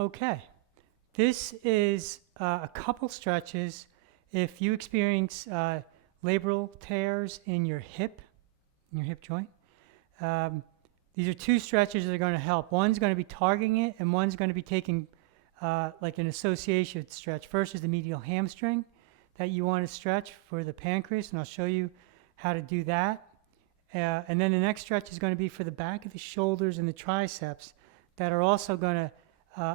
Okay. This is a couple stretches. If you experience labral tears in your hip joint, these are two stretches that are going to help. One's going to be targeting it, and one's going to be taking like an association stretch. First is the medial hamstring that you want to stretch for the pancreas, and I'll show you how to do that. And then the next stretch is going to be for the back of the shoulders and the triceps that are also going to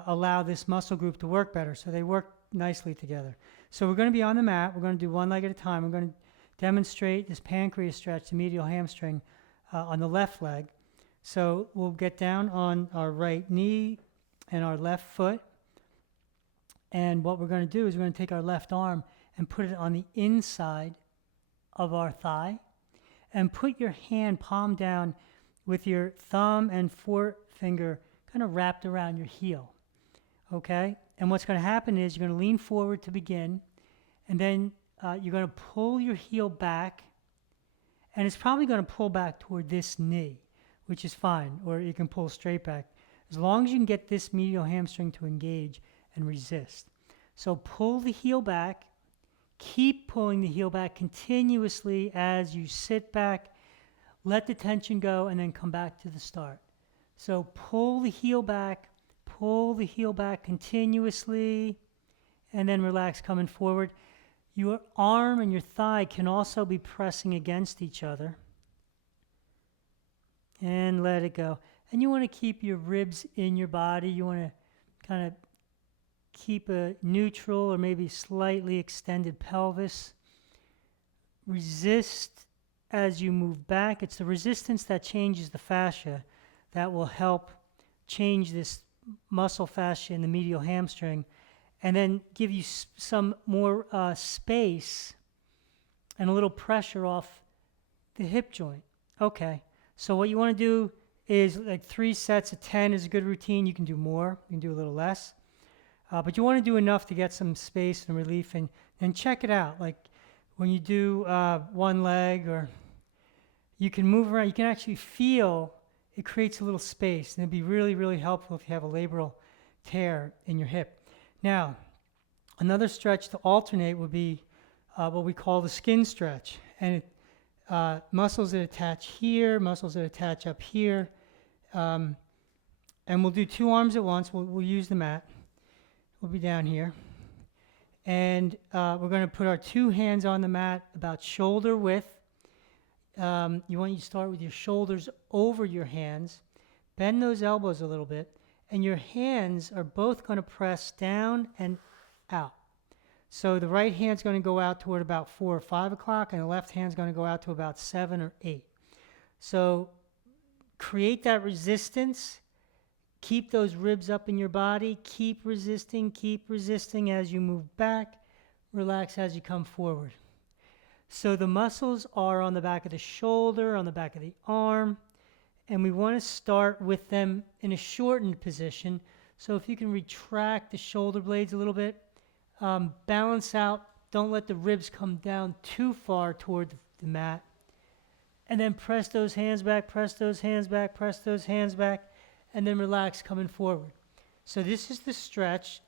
allow this muscle group to work better. So they work nicely together. So we're going to be on the mat. We're going to do one leg at a time. We're going to demonstrate this pancreas stretch, the medial hamstring, on the left leg. So we'll get down on our right knee and our left foot. And what we're going to do is we're going to take our left arm and put it on the inside of our thigh. And put your hand palm down with your thumb and forefinger kind of wrapped around your heel. Okay? And what's going to happen is you're going to lean forward to begin, and then you're going to pull your heel back, and it's probably going to pull back toward this knee, which is fine, or you can pull straight back, as long as you can get this medial hamstring to engage and resist. So pull the heel back. Keep pulling the heel back continuously as you sit back, let the tension go, and then come back to the start. So pull the heel back continuously, and then relax coming forward. Your arm and your thigh can also be pressing against each other. And let it go. And you want to keep your ribs in your body. You want to kind of keep a neutral or maybe slightly extended pelvis. Resist as you move back. It's the resistance that changes the fascia that will help change this muscle fascia in the medial hamstring and then give you some more space and a little pressure off the hip joint. Okay, so what you want to do is like 3 sets of 10 is a good routine. You can do more, you can do a little less. But you want to do enough to get some space and relief, and check it out. Like when you do one leg, or you can move around, you can actually feel it creates a little space, and it'd be really, really helpful if you have a labral tear in your hip. Now, another stretch to alternate would be what we call the skin stretch, and muscles that attach here, muscles that attach up here, and we'll do 2 arms at once. We'll use the mat. We'll be down here, and we're going to put our 2 hands on the mat about shoulder width. You want to start with your shoulders over your hands, bend those elbows a little bit, and your hands are both going to press down and out. So the right hand's going to go out toward about 4 or 5 o'clock, and the left hand's going to go out to about 7 or 8. So create that resistance. Keep those ribs up in your body. Keep resisting as you move back. Relax as you come forward. So the muscles are on the back of the shoulder, on the back of the arm, and we want to start with them in a shortened position. So if you can retract the shoulder blades a little bit, balance out. Don't let the ribs come down too far toward the mat. And then press those hands back, press those hands back, press those hands back. And then relax coming forward. So this is the stretch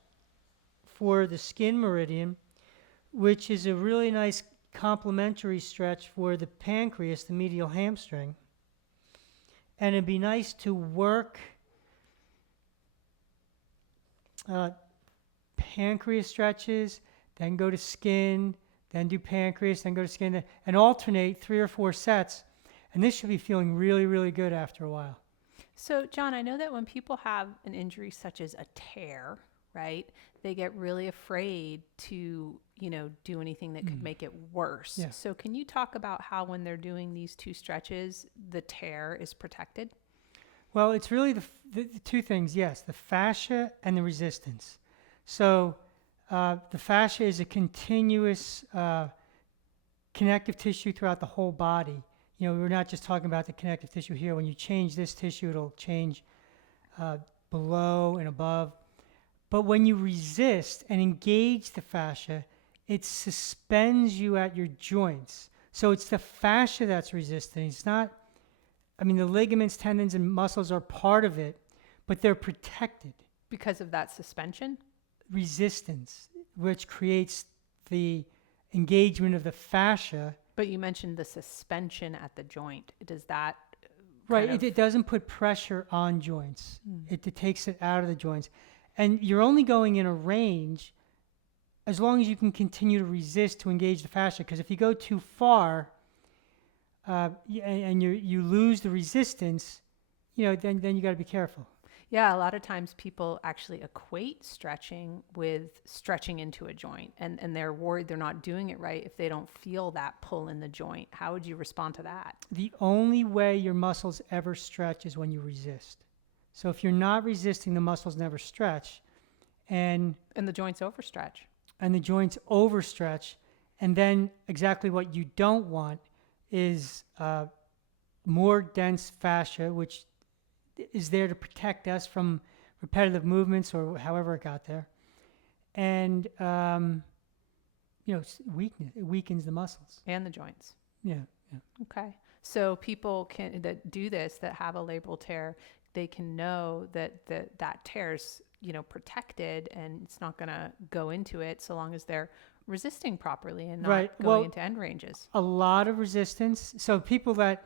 for the skin meridian, which is a really nice complementary stretch for the pancreas, the medial hamstring. And it'd be nice to work pancreas stretches, then go to skin, then do pancreas, then go to skin, and alternate 3 or 4 sets. And this should be feeling really, really good after a while. So, John, I know that when people have an injury such as a tear, right, they get really afraid to, do anything that could make it worse. Yeah. So can you talk about how when they're doing these 2 stretches, the tear is protected? Well, it's really the 2 things, yes, the fascia and the resistance. So the fascia is a continuous connective tissue throughout the whole body. We're not just talking about the connective tissue here. When you change this tissue, it'll change below and above. But when you resist and engage the fascia, it suspends you at your joints. So it's the fascia that's resisting. It's not, the ligaments, tendons, and muscles are part of it, but they're protected. Because of that suspension? resistance, which creates the engagement of the fascia. But you mentioned the suspension at the joint. Does that Right. kind It of- doesn't put pressure on joints. Mm. It takes it out of the joints. And you're only going in a range as long as you can continue to resist to engage the fascia. Because if you go too far and you lose the resistance, then you got to be careful. Yeah, a lot of times people actually equate stretching with stretching into a joint, and they're worried they're not doing it right if they don't feel that pull in the joint. How would you respond to that? The only way your muscles ever stretch is when you resist. So if you're not resisting, the muscles never stretch. And And the joints overstretch. the joints overstretch. And then exactly what you don't want is more dense fascia, which is there to protect us from repetitive movements or however it got there. And, weakness, it weakens the muscles. And the joints. Yeah. Okay. So people that do this, that have a labral tear, they can know that tear's, protected, and it's not going to go into it so long as they're resisting properly and not Right. going into end ranges. A lot of resistance. So people that,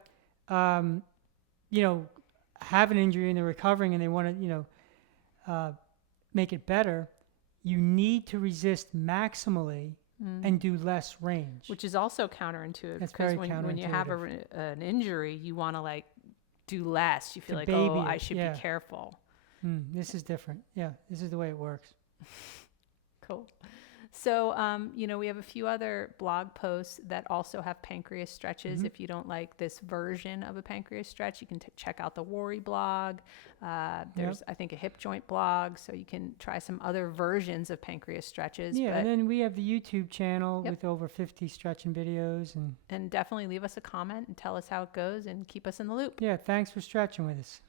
have an injury and they're recovering and they want to, make it better, you need to resist maximally and do less range. Which is also counterintuitive, That's because very when you have an injury, you want to do less. You feel like, baby I it, should yeah. be careful. This is different. Yeah, this is the way it works. Cool. So, we have a few other blog posts that also have pancreas stretches. If you don't like this version of a pancreas stretch, you can check out the Worry blog. There's, I think, a hip joint blog, so you can try some other versions of pancreas stretches. Yeah, and then we have the YouTube channel with over 50 stretching videos. And definitely leave us a comment and tell us how it goes and keep us in the loop. Yeah, thanks for stretching with us.